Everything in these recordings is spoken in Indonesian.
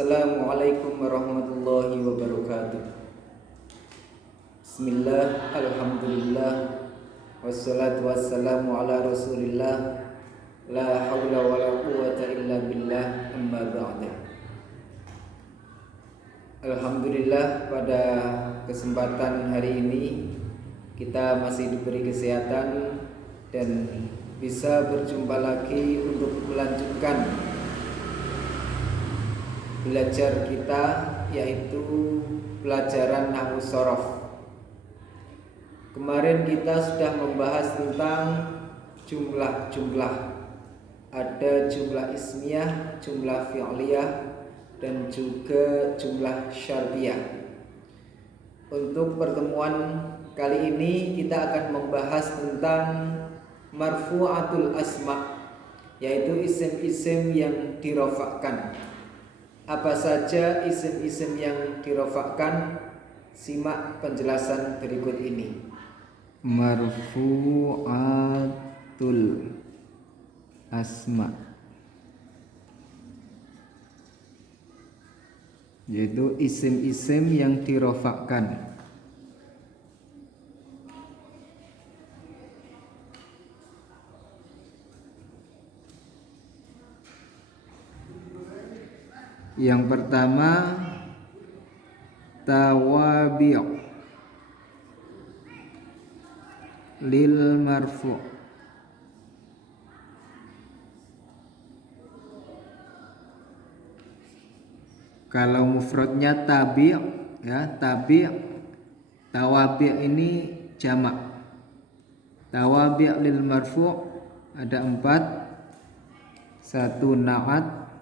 Assalamualaikum warahmatullahi wabarakatuh. Bismillah, alhamdulillah, wassalatu wassalamu ala rasulillah, la hawla wa la quwata illa billah, amma ba'da. Alhamdulillah, pada kesempatan hari ini kita masih diberi kesehatan dan bisa berjumpa lagi untuk melanjutkan belajar kita, yaitu pelajaran nahwu shorof. Kemarin kita sudah membahas tentang jumlah-jumlah. Ada jumlah ismiyah, jumlah fi'liyah, dan juga jumlah syartiyah. Untuk pertemuan kali ini kita akan membahas tentang marfu'atul asma', yaitu isim-isim yang dirofakkan. Apa saja isim-isim yang dirofakkan? Simak penjelasan berikut ini. Marfu'atul asma, yaitu isim-isim yang dirofakkan. Yang pertama, tawabi' lil marfu'. Kalau mufradnya tabi', ya, tabi', tawabi' ini jamak. Tawabi' lil marfu' ada 4. 1 na'at,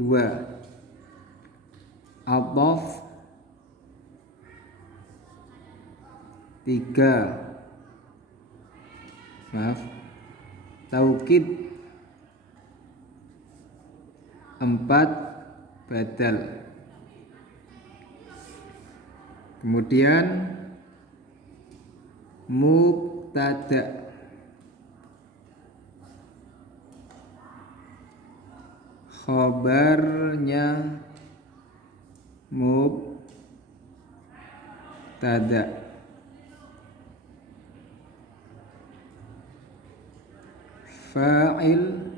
2 adhaf, 3 taukid, 4 badal. Kemudian mubtada, khabarnya mubtada, fa'il,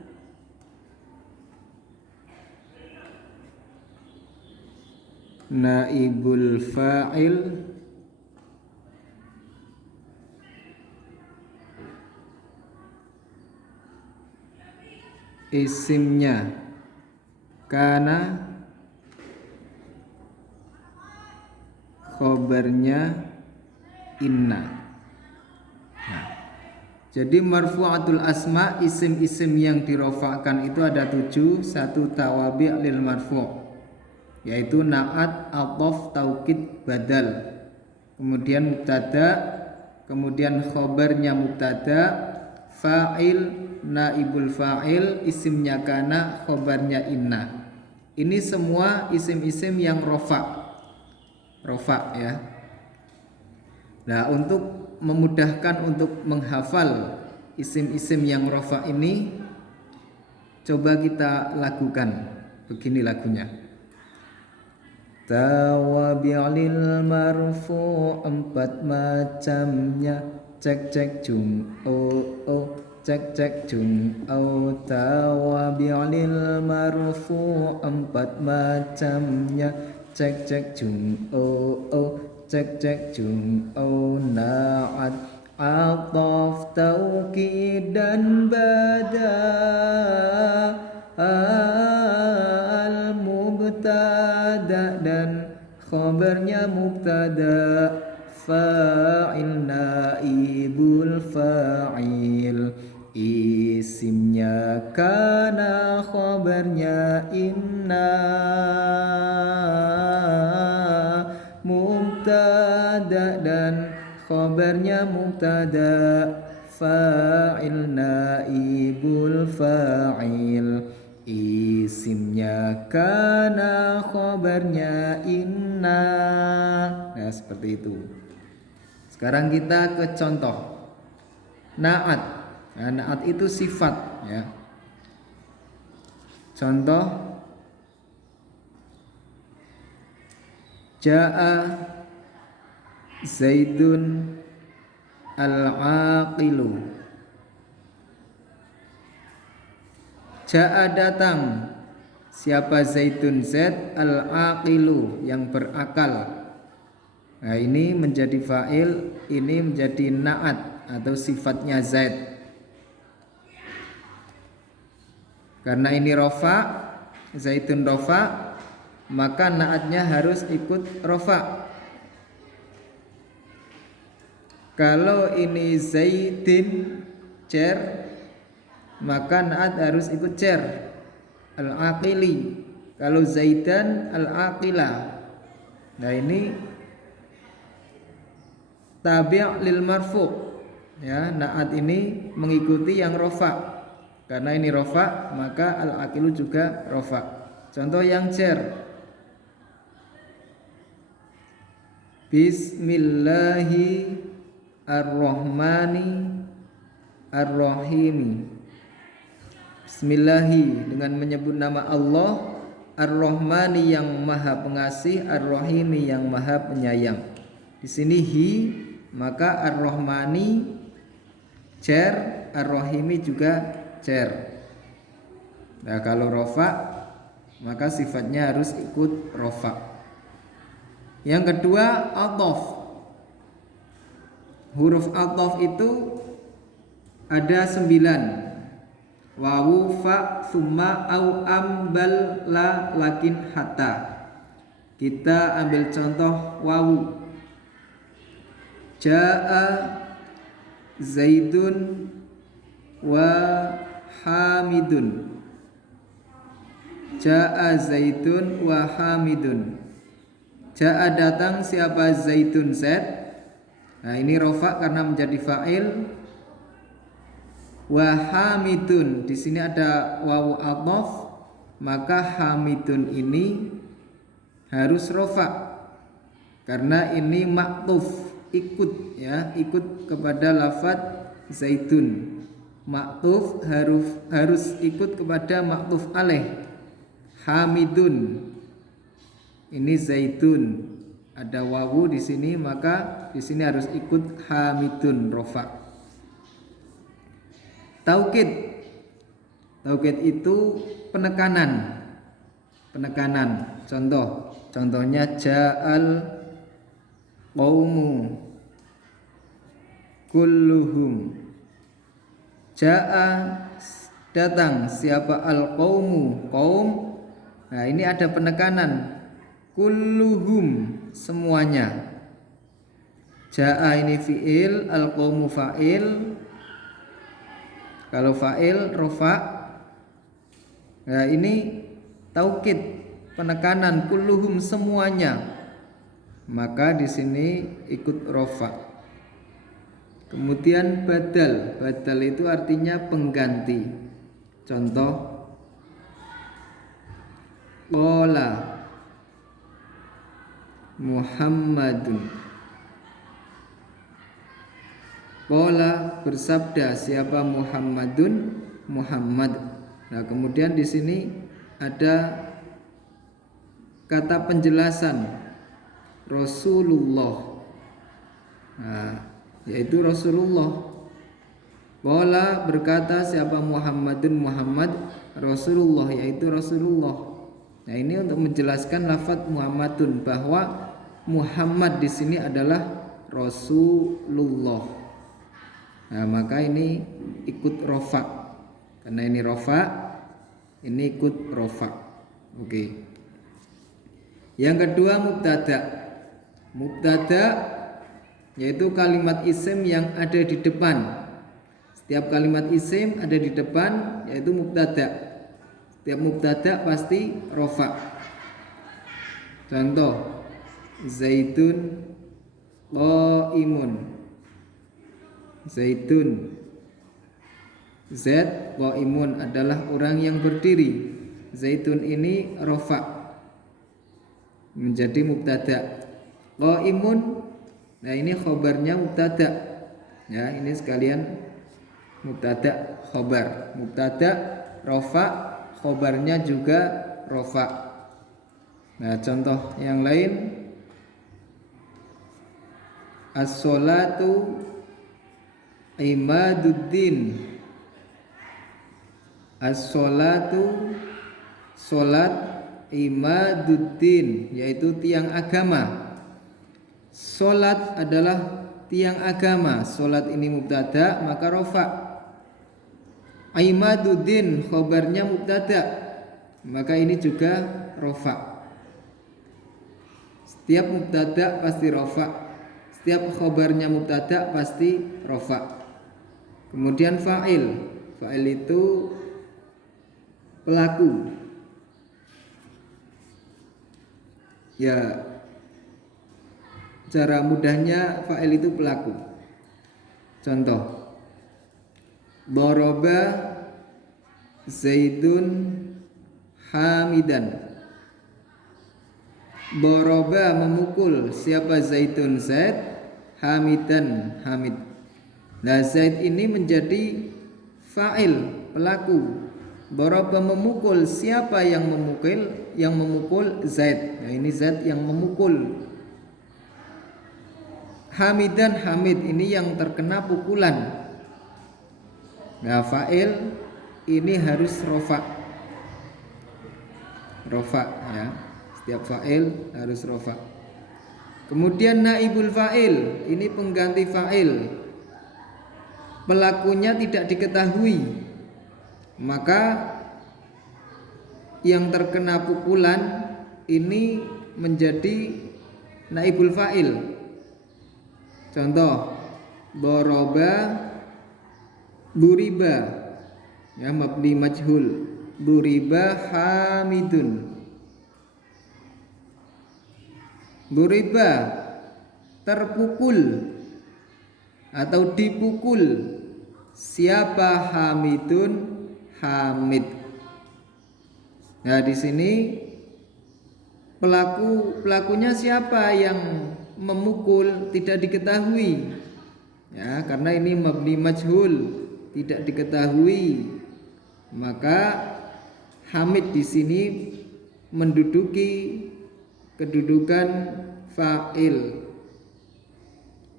naibul fa'il, isimnya kana, khobarnya inna. Nah, jadi marfu'atul asma, isim-isim yang dirofakkan itu ada 7. 1 tawabi' lil marfu', yaitu na'at, adhaf, taukid, badal. Kemudian mubtada, kemudian khobarnya mubtada, fa'il, naibul fa'il, isimnya kana, khobarnya inna. Ini semua isim-isim yang rofa ya. Nah, untuk memudahkan untuk menghafal isim-isim yang rofa ini, coba kita lakukan. Begini lagunya. Tawabi'lil marfu' 4 macamnya, cek cek jum oh cek cek jum oh. Tawabi'lil marfu' 4 macamnya, cek cek jum oh cek cek jum oh. Na'at, adhaf, taukid, dan bada. Al-mubtada dan khabarnya mubtada, fa'il, naibul fa'il, isimnya kana, khabarnya inna, mubtada dan khabarnya mubtada, fa'il, naibul fa'il, isimnya kana, khabarnya inna. Nah, seperti itu. Sekarang kita ke contoh. Na'at. Nah, na'at itu sifat, ya. Contoh Ja'a Zaidun al-aqilu. Ja'a datang siapa Zaidun Z al-aqilu yang berakal. Nah ini menjadi fa'il, ini menjadi na'at atau sifatnya Zaid. Karena ini rofa, Zaidun rofa, maka naatnya harus ikut rofa. Kalau ini Zaidin cer, maka naat harus ikut cer, al-aqili. Kalau Zaidan al-aqila, nah ini tabi' lil marfu', ya, naat ini mengikuti yang rofa. Karena ini rofa, maka al-aqilu juga rofa. Contoh yang cer, Bismillahi ar-Rahmani ar-Rahimi. Bismillahi dengan menyebut nama Allah, ar-Rahmani yang maha pengasih, ar-Rahimi yang maha penyayang. Di sini hi, maka ar-Rahmani cer, ar-Rahimi juga cer. Nah kalau rofa, maka sifatnya harus ikut rofa. Yang kedua atof. Huruf atof itu ada 9. Wawu, fa, summa, au, am, bal, la, lakin, hatta. Kita ambil contoh wawu. Ja'a Zaidun wa Hamidun. Ja'a Zaidun wa Hamidun. Ja'a datang siapa Zaidun Z. Nah ini rofa karena menjadi fa'il. Wa Hamidun, di sini ada wawu athof, maka Hamidun ini harus rofa karena ini maktuf, ikut, ya, ikut kepada lafadz Zaidun. Maktuf harus ikut kepada maktuf alaih. Hamidun, ini Zaidun, ada wawu di sini, maka di sini harus ikut Hamidun rofa. Taukid. Taukid itu penekanan. Contohnya ja'al qaumu kulluhum. Ja'a datang siapa al qaumu, kaum. Nah ini ada penekanan, kulluhum semuanya. Ja'a ini fi'il, al qaumu fa'il. Kalau fa'il rofa. Nah ini taukid, penekanan, kulluhum semuanya. Maka di sini ikut rofa. Kemudian badal. Badal itu artinya pengganti. Contoh qala Muhammadun. Qala bersabda siapa Muhammadun, Muhammad. Nah, kemudian di sini ada kata penjelasan Rasulullah. Nah, yaitu Rasulullah. Qala berkata siapa Muhammadun, Muhammad, Rasulullah yaitu Rasulullah. Nah, ini untuk menjelaskan lafadz Muhammadun bahwa Muhammad di sini adalah Rasulullah. Nah, maka ini ikut rofa. Karena ini rofa, ini ikut rofa. Oke. Yang kedua mubtada. Mubtada yaitu kalimat isim yang ada di depan. Setiap kalimat isim ada di depan yaitu mubtada. Setiap mubtada pasti rofa. Contoh Zaidun qaimun. Zaidun Z qaimun adalah orang yang berdiri. Zaidun ini rofa menjadi mubtada. Qaimun, nah ini khobarnya mubtada. Ya, ini sekalian mubtada khobar. Mubtada rofa, khobarnya juga rofa. Nah, contoh yang lain, as-sholatu imaduddin. As-sholatu, sholat, imaduddin, yaitu tiang agama. Sholat adalah tiang agama. Sholat ini mubtada, maka rofa. Imaduddin khobarnya mubtada, maka ini juga rofa. Setiap mubtada pasti rofa, setiap khobarnya mubtada pasti rofa. Kemudian fa'il, fa'il itu pelaku. Ya, cara mudahnya fa'il itu pelaku. Contoh, Doroba Zaidun Hamidan. Doroba memukul, siapa? Zaidun Zaid, Hamidan Hamid. Nah, Zaid ini menjadi fa'il, pelaku. Doroba memukul, siapa yang memukul? Yang memukul Zaid. Nah, ini Zaid yang memukul. Hamidan Hamid, ini yang terkena pukulan. Nah, fa'il ini harus rofa. Rofa ya. Setiap fa'il harus rofa. Kemudian naibul fa'il, ini pengganti fa'il. Pelakunya tidak diketahui, maka yang terkena pukulan ini menjadi naibul fa'il. Contoh, doroba duriba, ya, mabni majhul. Duriba Hamidun. Duriba terpukul atau dipukul, siapa? Hamidun Hamid. Nah, di sini pelakunya siapa yang memukul tidak diketahui. Ya, karena ini mabni majhul, tidak diketahui, maka Hamid di sini menduduki kedudukan fa'il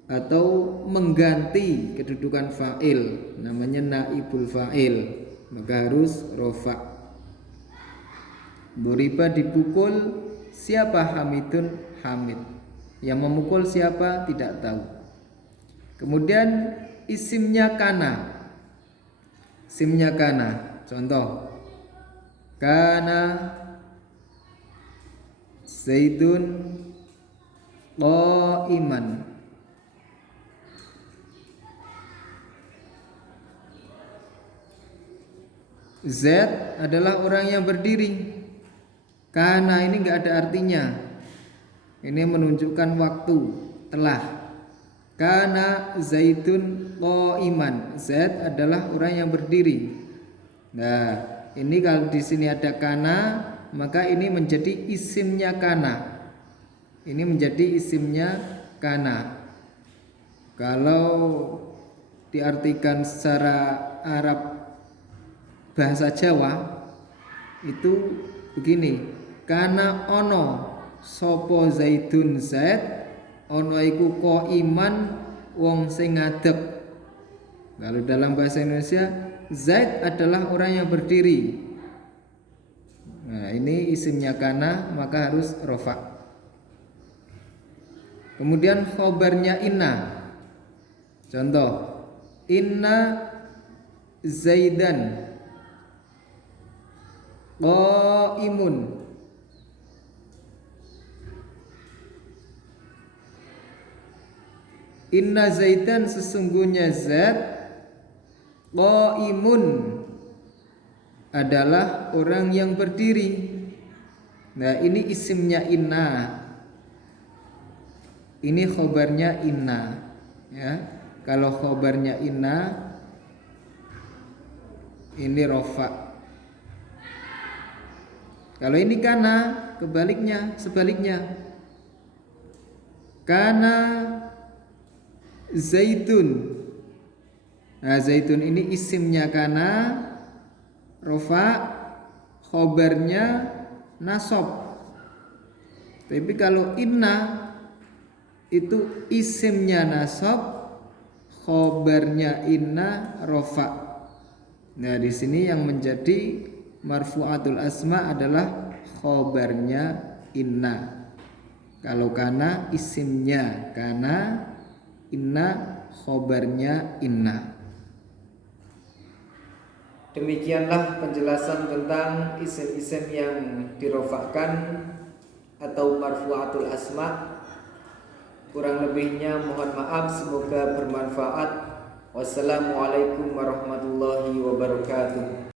atau mengganti kedudukan fa'il, namanya naibul fa'il, maka harus rofa. Duriba dipukul, siapa? Hamidun Hamid. Yang memukul siapa? Tidak tahu. Kemudian isimnya kana. Isimnya kana. Contoh, kana Zaidun qa'iman. Zaid adalah orang yang berdiri. Kana ini enggak ada artinya. Ini menunjukkan waktu, telah. Kana Zaidun qa'iman. Zaid adalah orang yang berdiri. Nah, ini kalau di sini ada kana, maka ini menjadi isimnya kana. Ini menjadi isimnya kana. Kalau diartikan secara Arab bahasa Jawa itu begini, kana ono sopo Zaidun Zaid, ono iku qa'iman wong sing ngadeg. Kalau dalam bahasa Indonesia, Zaid adalah orang yang berdiri. Nah, ini isimnya kana, maka harus rofa. Kemudian khobarnya inna. Contoh, inna Zaidan qaimun. Inna Zaidan, sesungguhnya Zaid, qaimun adalah orang yang berdiri. Nah, ini isimnya inna. Ini khobarnya inna, ya. Kalau khobarnya inna, ini rofa. Kalau ini kana, sebaliknya. Kana Zaitun. Nah, Zaitun ini isimnya kana, rofa. khobarnya nasab. Tapi kalau inna itu isimnya nasab, khobarnya inna rofa. Nah, di sini yang menjadi marfu'atul asma adalah khobarnya inna. Kalau kana isimnya kana, inna khobarnya inna. Demikianlah penjelasan tentang isim-isim yang dirofakkan atau marfu'atul asma. Kurang lebihnya mohon maaf, semoga bermanfaat. Wassalamualaikum warahmatullahi wabarakatuh.